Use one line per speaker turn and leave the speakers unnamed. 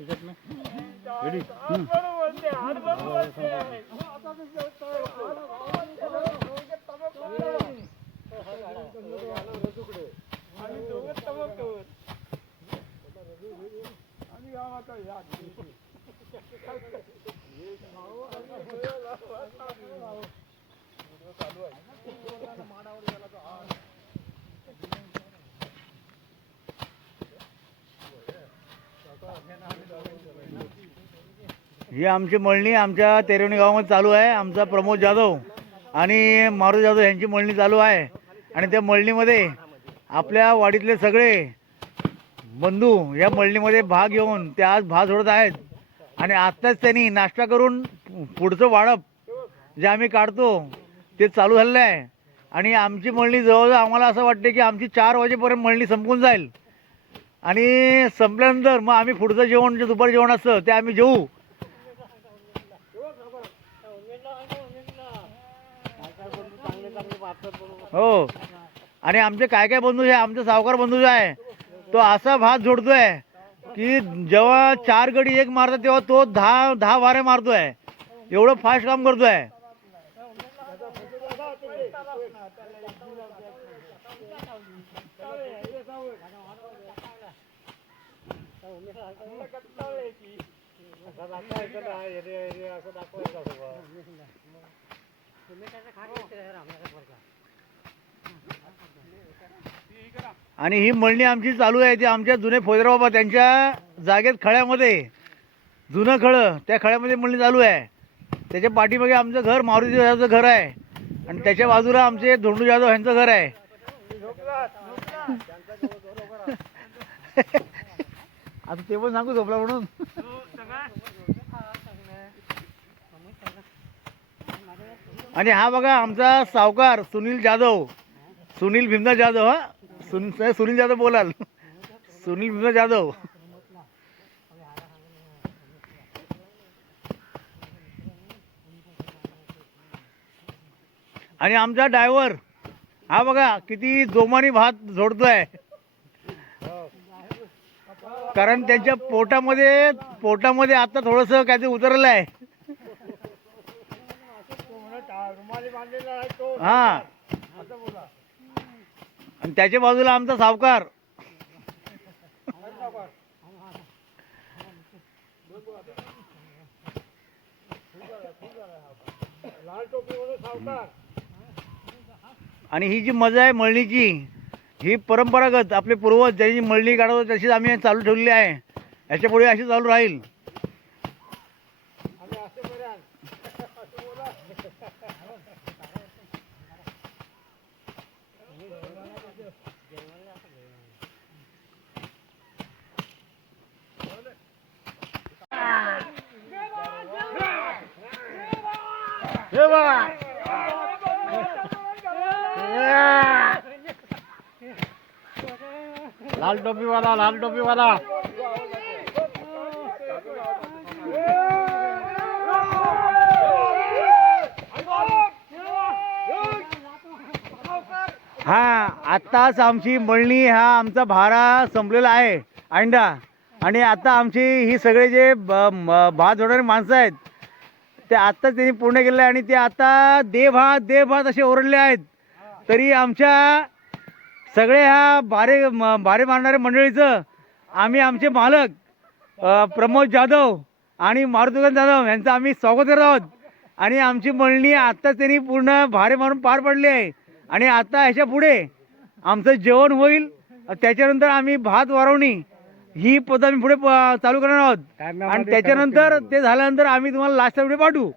त्याच्यात ना रेडी
ही आमची मळणी आमच्या तेरवणी गावामध्ये चालू आहे. आमचा प्रमोद जाधव आणि मारुती जाधव यांची मळणी चालू आहे. आणि त्या मळणीमध्ये आपल्या वाडीतले सगळे बंधू या मळणीमध्ये भाग घेऊन ते आज भाग सोडत आहेत. आणि आत्ताच त्यांनी नाश्ता करून पुढचं वाढप जे आम्ही काढतो ते चालू झालेलं आहे. आणि आमची मळणी जवळजवळ आम्हाला असं वाटते की आमची चार वाजेपर्यंत मळणी संपून जाईल. आणि संपल्यानंतर मग आम्ही पुढचं जेवण जे दुपारी जेवण असतं ते आम्ही जेऊ. हो. आणि आमचे काय काय बंधू आहे? आमचे सावकार बंधू जो आहे तो असा भात जोडतोय की जेव्हा चार गडी एक मारतात तेव्हा तो दहा दहा वारे मारतोय. एवढं फास्ट काम करतोय. आणि ही मळणी आमची चालू आहे ती आमच्या जुने फौजराव बाबा त्यांच्या जागेत खळ्यामध्ये. जुनं खळं त्या खळ्यामध्ये मळणी चालू आहे. त्याच्या पाठीमागे आमचं घर मारुती जाधवचं घर आहे. आणि त्याच्या बाजूला आमचे धोंडू जाधव यांचं घर आहे. आता ते पण सांगू झोपला म्हणून. आणि हा बघा आमचा सावकार सुनील जाधव. सुनील भीमदा जाधव हा? सुन सुनील जाधव बोलाल. सुनील भीमदा जाधव. आणि आमचा ड्रायव्हर हा बघा किती जोमानी भात झोडतोय. कारण त्यांच्या पोटामध्ये पोटामध्ये आता थोडस काहीतरी उतरलं आहे हा. आणि त्याच्या बाजूला आमचा सावकार. आणि ही जी मजा आहे मळणीची ही परंपरागत आपले पूर्वज ज्यांची मळणी काढत होते तशीच आम्ही चालू ठेवलेली आहे. याच्यापुढे अशी चालू राहील. Давай! લાલ ટોપી વાળા લાલ ટોપી વાળા हा आत्ताच आमची मळणी हा आमचा भारा संपलेला आहे अंडा. आणि आता आमची ही सगळे जे ब- म- भात जोडणारी माणसं आहेत ते आत्ताच त्यांनी पूर्ण केलं आहे आणि ते आता दे भात दे भात असे ओरडले आहेत. तरी आमच्या सगळे ह्या भारे भारे मारणाऱ्या मंडळीचं आम्ही आमचे मालक प्रमोद जाधव आणि मारुतीकांत जाधव यांचं आम्ही स्वागत करत आहोत. आणि आमची मळणी आत्ताच त्यांनी पूर्ण भारे मारून पार पडली आहे. आणि आता ह्याच्या पुढे आमचं जेवण होईल. त्याच्यानंतर आम्ही भात वारवणी ही पद्धत आम्ही पुढे चालू करणार आहोत. आणि त्याच्यानंतर ते झाल्यानंतर आम्ही तुम्हाला लास्टचा व्हिडिओ पाठवू.